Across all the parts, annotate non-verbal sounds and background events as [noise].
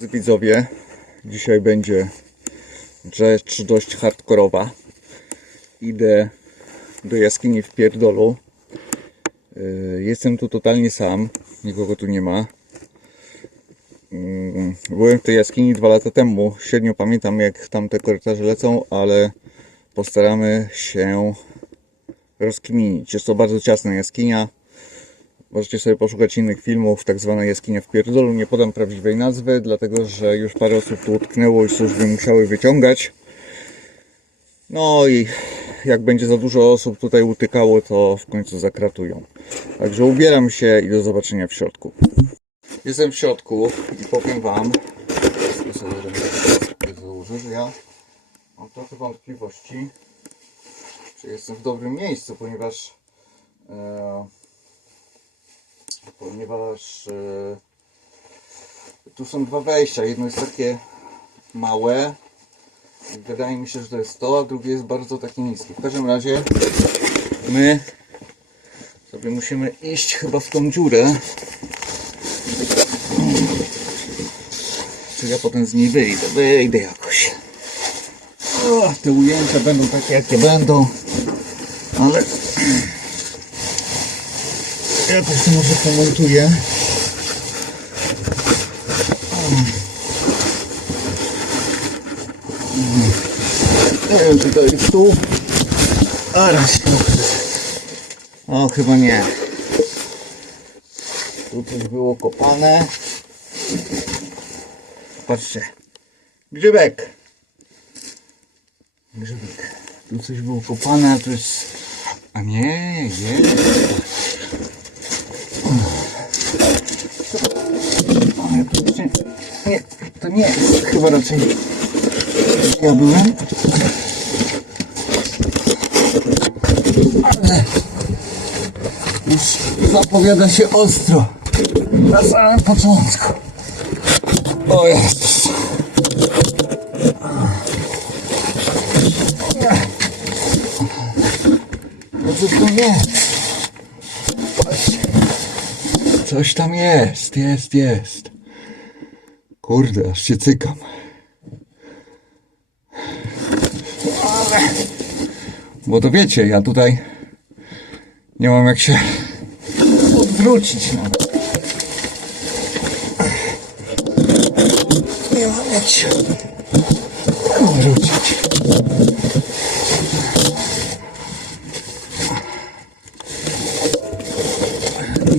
Widzowie, dzisiaj będzie rzecz dość hardkorowa. Idę do jaskini w Pierdolu. Yy, Jestem tu totalnie sam, nikogo tu nie ma. Yy, Byłem w tej jaskini dwa lata temu. Średnio pamiętam jak tam te korytarze lecą, ale postaramy się rozkminić. Jest to bardzo ciasna jaskinia. Możecie sobie poszukać innych filmów, tak zwana jaskinia w pierdolu. Nie podam prawdziwej nazwy, dlatego że już parę osób tu utknęło i służby musiały wyciągać. No i jak będzie za dużo osób tutaj utykało, to w końcu zakratują. Także ubieram się i do zobaczenia w środku. Jestem w środku i powiem Wam, że ja mam trochę wątpliwości, czy jestem w dobrym miejscu, ponieważ e, ponieważ e, tu są dwa wejścia. Jedno jest takie małe. Wydaje mi się, że to jest to, a drugie jest bardzo takie niskie. W każdym razie my sobie musimy iść chyba w tą dziurę. Czy ja potem z niej wyjdę? Wyjdę jakoś. O, te ujęcia będą takie, jakie będą. Ale To może pomontuję. Nie wiem, czy to jest tu. A raz. O, chyba nie. Tu coś było kopane. Patrzcie. Grzybek. Grzybek. Tu coś było kopane, a tu jest... A nie, jest. Ale to jeszcze nie, to nie chyba raczej ja byłem. Ale już zapowiada się ostro na samym początku. O Jezus. No coś tam jest. Coś tam jest, jest, jest. Kurde, aż się cykam. Bo to wiecie, ja tutaj nie mam jak się odwrócić. Nie mam jak się odwrócić.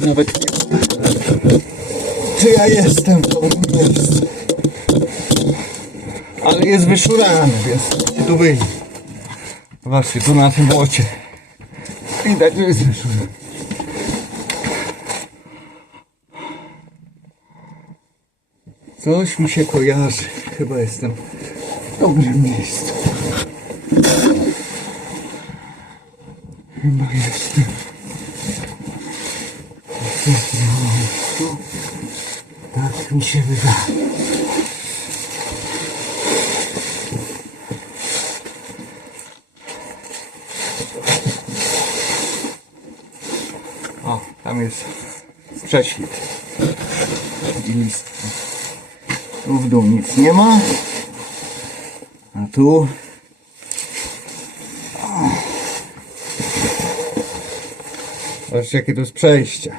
Nawet nie czy ja jestem w miejscu. Ale jest wyszurany, więc się tu wyjdzie. Zobaczcie, tu na tym błocie. Widać, że jest wyszurany. Coś mi się kojarzy. Chyba jestem w dobrym miejscu. Chyba jestem. Tak mi się wydaje. O, tam jest prześwit. I list. Tu w dół nic nie ma. A tu... Zobaczcie jakie to jest przejście.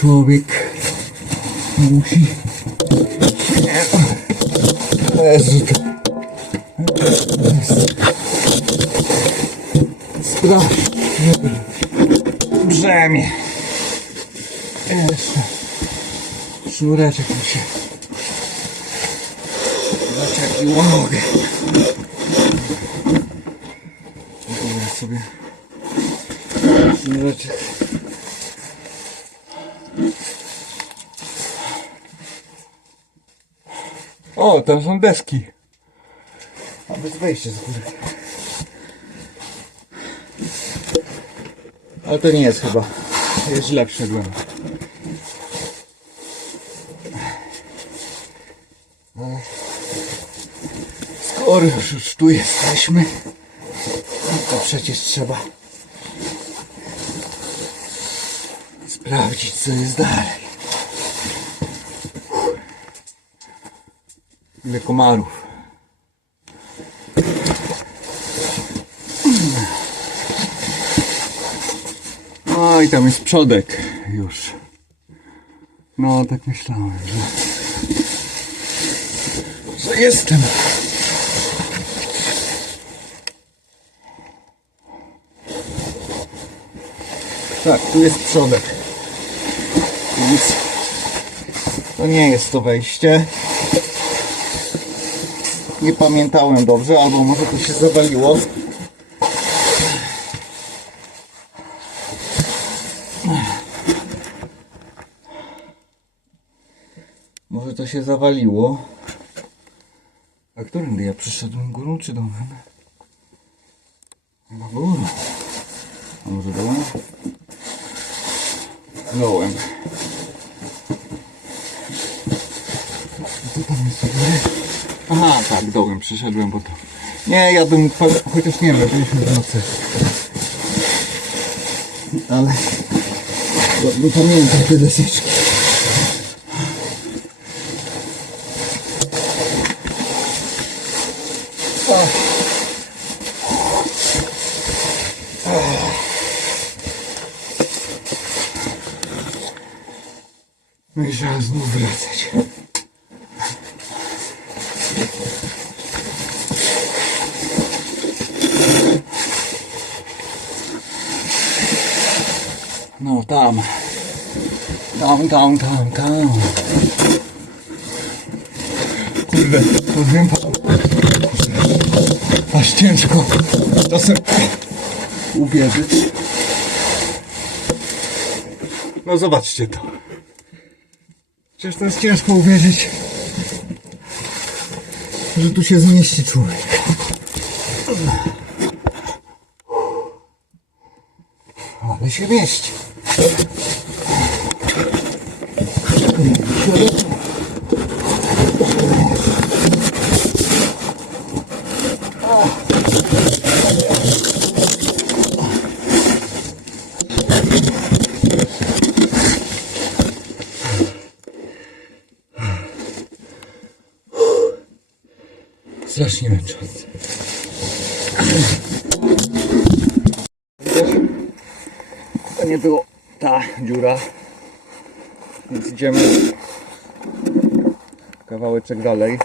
Człowiek musi... Jezu, strasznie brzemię. Jeszcze sznureczek mi się zaczepił nogę. Dobra sobie sznureczek O, tam są deski. A bez wejścia z góry. Ale to nie jest chyba. Jest źle wszedłem. Skoro już, już tu jesteśmy, to przecież trzeba sprawdzić co jest dalej. Ile komarów. No i tam jest przodek już. No tak myślałem, że, że jestem. Tak, tu jest przodek. Więc to nie jest to wejście. Nie pamiętałem dobrze, albo może to się zawaliło. Może to się zawaliło. A którędy ja przyszedłem? Górą czy dołem? Chyba górą. A może dołem? Dołem. Co tam jest? Aha, tak, dołem przyszedłem, bo to... Nie, ja bym... Chociaż nie wiem, byliśmy w nocy. Ale... bo- Nie pamiętam te deseczki. No trzeba znów wracać. Tam. Tam, tam, tam, tam. Kurde, to wiem pan. Aż ciężko czasem uwierzyć. No zobaczcie to. Przecież to jest ciężko uwierzyć, że tu się zmieści człowiek. Ale się mieści. Strasznie męczące. To nie było ta dziura. Więc idziemy kawałeczek dalej.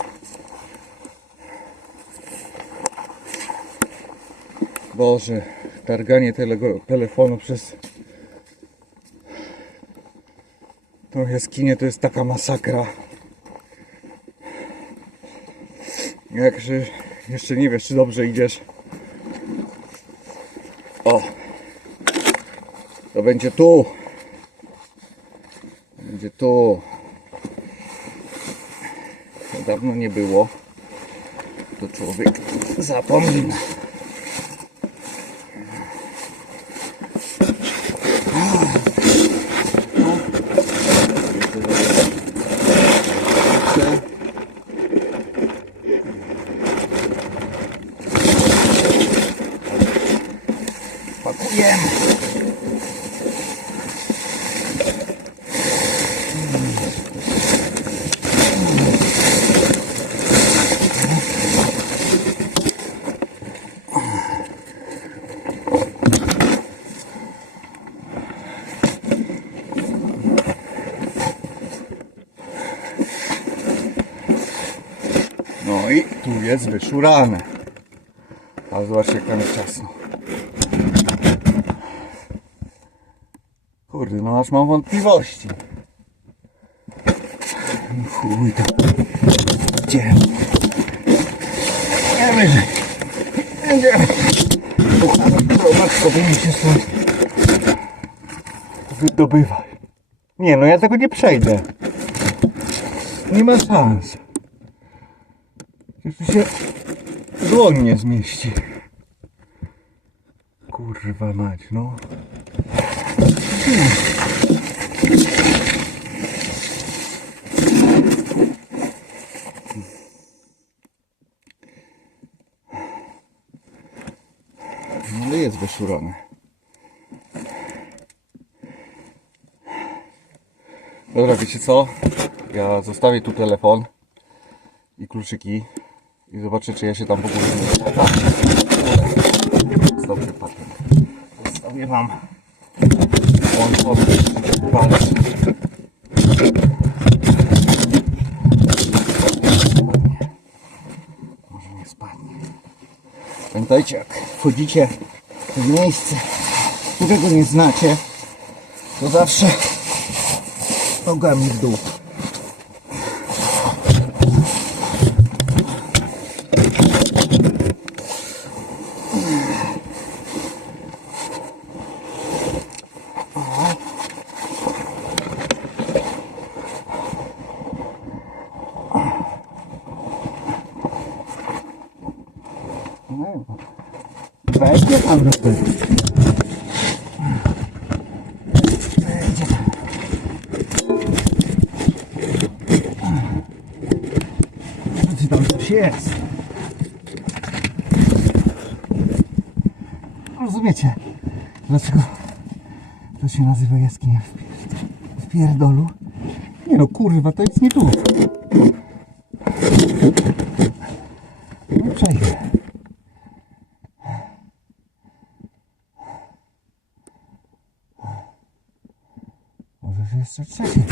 Boże, targanie telego, telefonu przez tą jaskinię to jest taka masakra. Jak że jeszcze nie wiesz, czy dobrze idziesz. O! To będzie tu. To dawno nie było. To człowiek zapomina. Pakujemy. No i tu jest wyszurane. A zobaczcie jak tam jest ciasno. Kurde, no aż mam wątpliwości. Chuj to. Gdzie? Nie wyżej. Idziemy. Matko, się stąd wydobywać. Nie, no ja tego nie przejdę. Nie ma szans. Tu się dłoń nie zmieści. Kurwa mać, no. No ale jest wyszurony. Dobra, wiecie co? Ja zostawię tu telefon i kluczyki i zobaczę, czy ja się tam w ogóle nie Jest dobry patent. Zostawię wam łączony palec. Może nie spadnie. Pamiętajcie, jak wchodzicie w miejsce, którego nie znacie, to zawsze nogami w dół. Weźcie tam Robert. Wejdzie. Czy tam coś jest? Rozumiecie, dlaczego to się nazywa jaskinia w, w pierdolu? Nie no, kurwa, to jest nie tu. No przejdę. Może że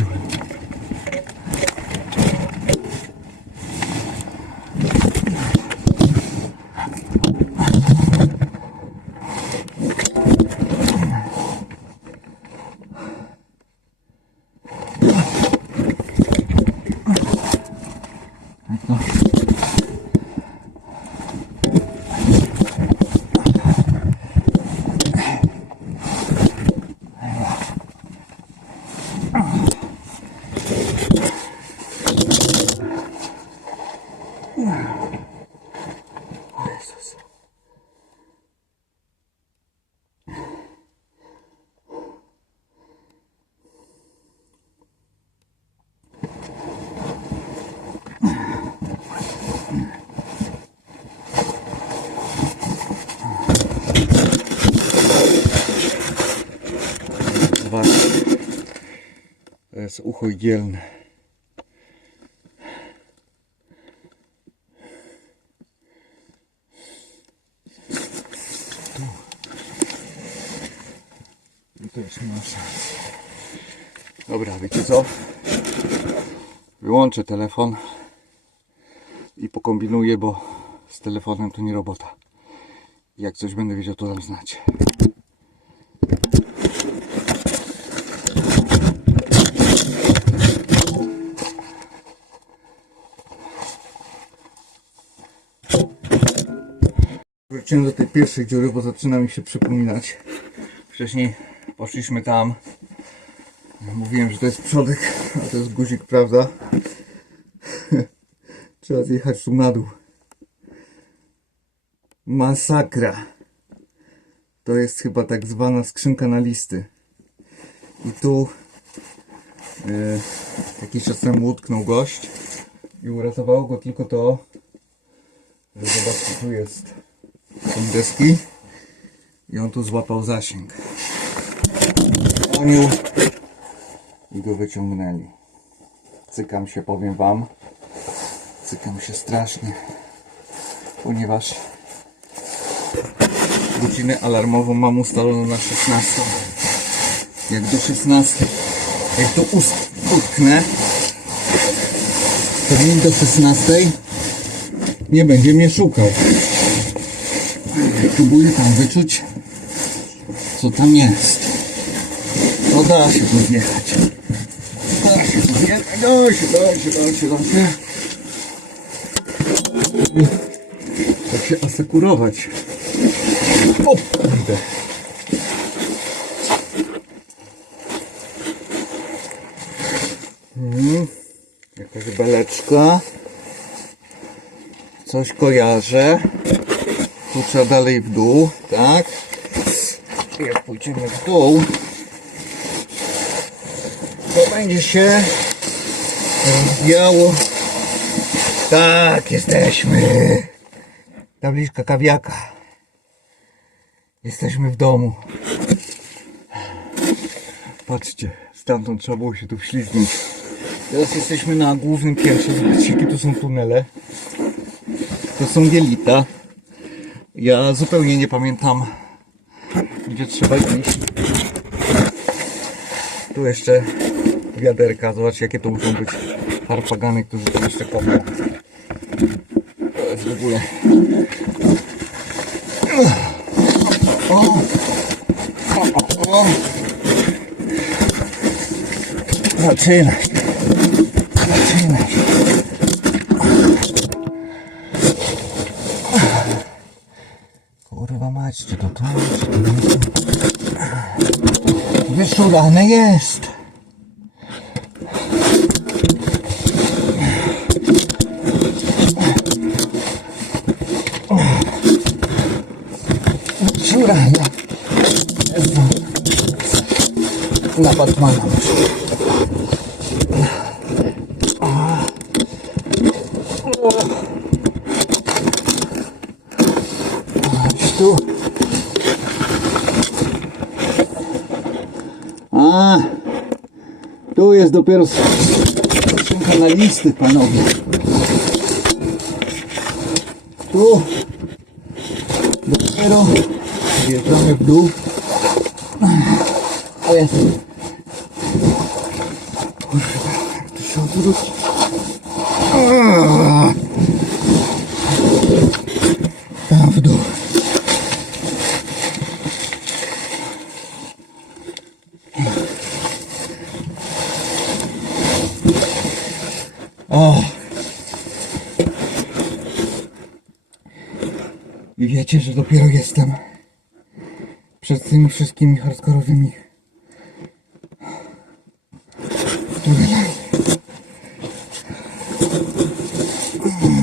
Jest ucho igielne. I to jest nasza. Dobra, wiecie co? Wyłączę telefon i pokombinuję, bo z telefonem to nie robota. Jak coś będę wiedział, to dam znać. Wróciłem do tej pierwszej dziury, bo zaczyna mi się przypominać. Wcześniej poszliśmy tam. Mówiłem, że to jest przodek, a to jest guzik, prawda? [laughs] Trzeba zjechać tu na dół. Masakra. To jest chyba tak zwana skrzynka na listy. I tu e, jakiś czas temu utknął gość i uratowało go tylko to, że zobaczcie, tu jest są deski i on tu złapał zasięg. Dzwonił i go wyciągnęli. Cykam się, powiem wam. Cykam się strasznie, ponieważ godzinę alarmową mam ustaloną na 16. Jak do 16, jak ust- utknę, to nim do 16 nie będzie mnie szukał. Próbuję tam wyczuć, co tam jest. No da się tu zjechać. Da się tu zjechać, da się, da się, da się, da się. Tak się asekurować. O kurde. Hmm. Jakaś beleczka. Coś kojarzę. Tu trzeba dalej w dół, tak? Jak pójdziemy w dół, to będzie się rozwijało. Tak, jesteśmy. Tabliczka kawiaka. Jesteśmy w domu. Patrzcie, stamtąd trzeba było się tu wślizgnąć. Teraz jesteśmy na głównym piętrze. Zobaczcie, jakie tu są tunele. To są jelita. Ja zupełnie nie pamiętam, gdzie trzeba iść. Tu jeszcze wiaderka. Zobaczcie, jakie to muszą być harpagany, którzy to jeszcze kopią. To jest w ogóle... O! O, o. Zaczynaj. Kurwa mać, czy to tu, czy to nie tu? Wyszurane jest. Jezu. Na Batmana muszę. Chodź tu. Tu jest dopiero skrzynka na listy, panowie. Tu dopiero wjeżdżamy w dół. O jest. O! I wiecie, że dopiero jestem przed tymi wszystkimi hardkorowymi tunelami.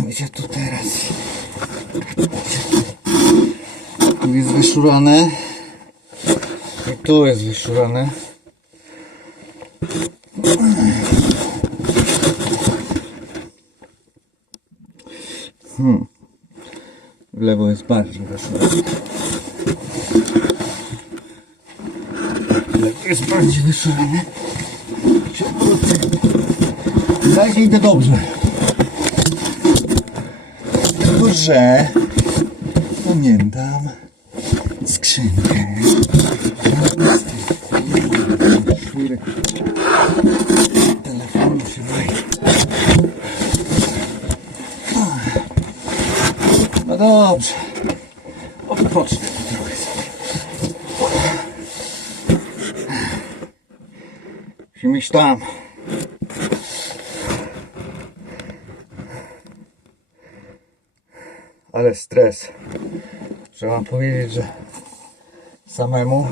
Gdzie tu teraz? Tu jest wyszurane. I tu jest wyszurane. Hmm. W lewo jest bardziej wyszurane. W lewo jest bardziej odwrócę. Na razie idę dobrze. Tylko, że pamiętam skrzynkę. Szurek telefonu się wejdzie. No dobrze. Odpocznę tu trochę sobie. Iść tam. Ale stres. Trzeba powiedzieć, że samemu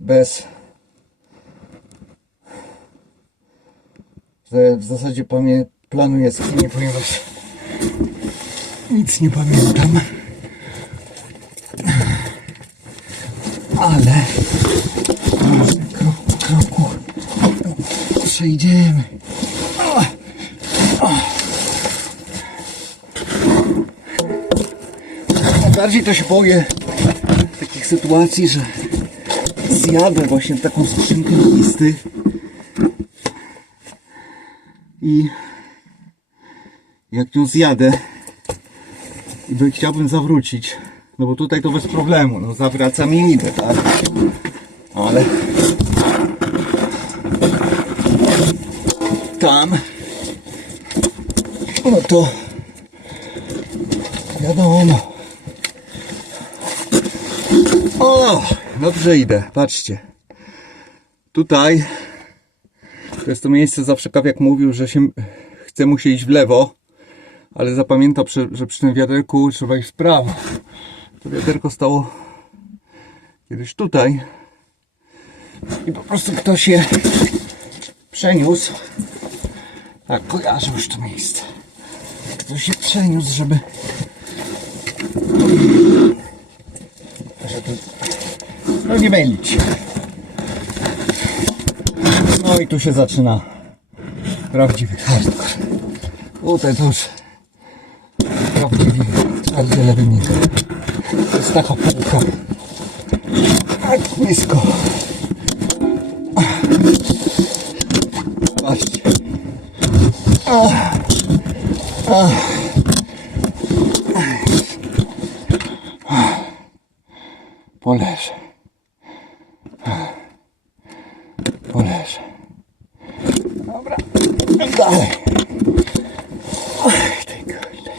bez w zasadzie planu jaskini, ponieważ nic nie pamiętam. Ale może krok po kroku przejdziemy. Najbardziej to się boję takich sytuacji, że zjadę właśnie taką skrzynkę listy i jak ją zjadę i by chciałbym zawrócić, no bo tutaj to bez problemu, no zawracam i idę, tak? Ale tam no to wiadomo o, dobrze idę, patrzcie. Tutaj to jest to miejsce, zawsze Kawiak mówił, że się chce mu się iść w lewo, ale zapamiętał, że przy tym wiaderku trzeba iść w prawo. To wiaderko stało kiedyś tutaj i po prostu ktoś je przeniósł. Tak, kojarzę już to miejsce. Ktoś się przeniósł, żeby że tu no nie mylić. No i tu się zaczyna prawdziwy hardcore. Tutaj to już lewy mnie. To jest taka półka. Tak blisko. Patrzcie. Ach. Ach. Poleżę. Poleżę. Dobra. Dalej. Ach, ty kurde.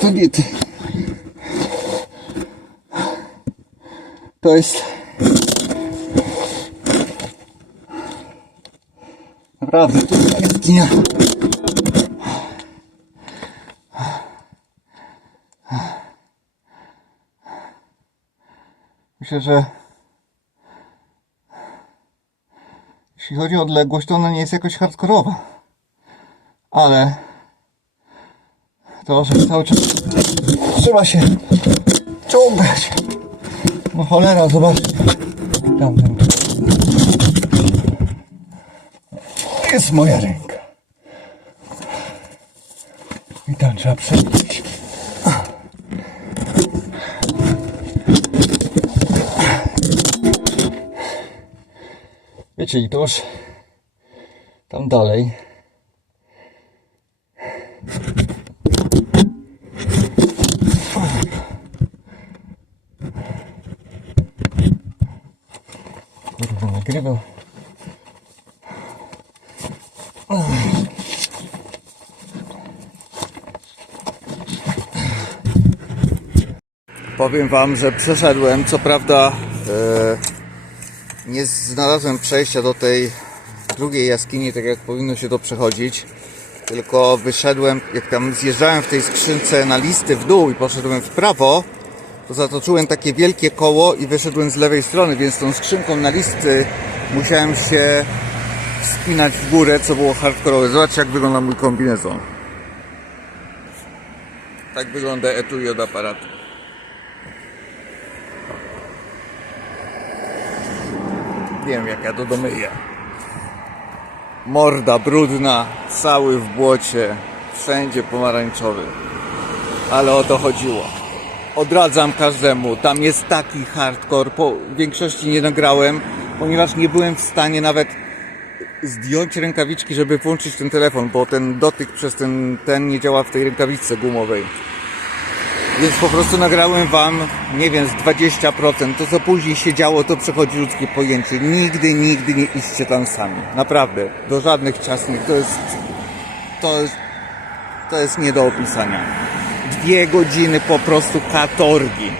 To nie ty. To jest... Naprawdę, to jest. Myślę, że jeśli chodzi o odległość, to ona nie jest jakoś hardkorowa. Ale to, że cały czas trzeba się ciągać. No cholera, zobaczcie. Tamten. Jest moja ręka. I tam trzeba przejść. Wiecie, i to już tam dalej. Kurwa, nagrywał. Powiem wam, że przeszedłem, co prawda e, nie znalazłem przejścia do tej drugiej jaskini, tak jak powinno się to przechodzić. Tylko wyszedłem, jak tam zjeżdżałem w tej skrzynce na listy w dół i poszedłem w prawo, to zatoczyłem takie wielkie koło i wyszedłem z lewej strony, więc tą skrzynką na listy musiałem się wspinać w górę, co było hardkorowe. Zobaczcie, jak wygląda mój kombinezon. Tak wygląda etui od aparatu. Nie wiem, jak ja to domyję. Morda brudna, cały w błocie, wszędzie pomarańczowy. Ale o to chodziło. Odradzam każdemu. Tam jest taki hardcore. Po większości nie nagrałem, ponieważ nie byłem w stanie nawet zdjąć rękawiczki, żeby włączyć ten telefon, bo ten dotyk przez ten, ten nie działa w tej rękawiczce gumowej. Więc po prostu nagrałem wam, nie wiem, z 20%. To co później się działo, to przechodzi ludzkie pojęcie. Nigdy, nigdy nie idźcie tam sami. Naprawdę. Do żadnych ciasnych. To jest, to jest, to jest nie do opisania. Dwie godziny po prostu katorgi.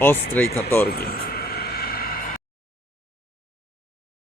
Ostrej katorgi.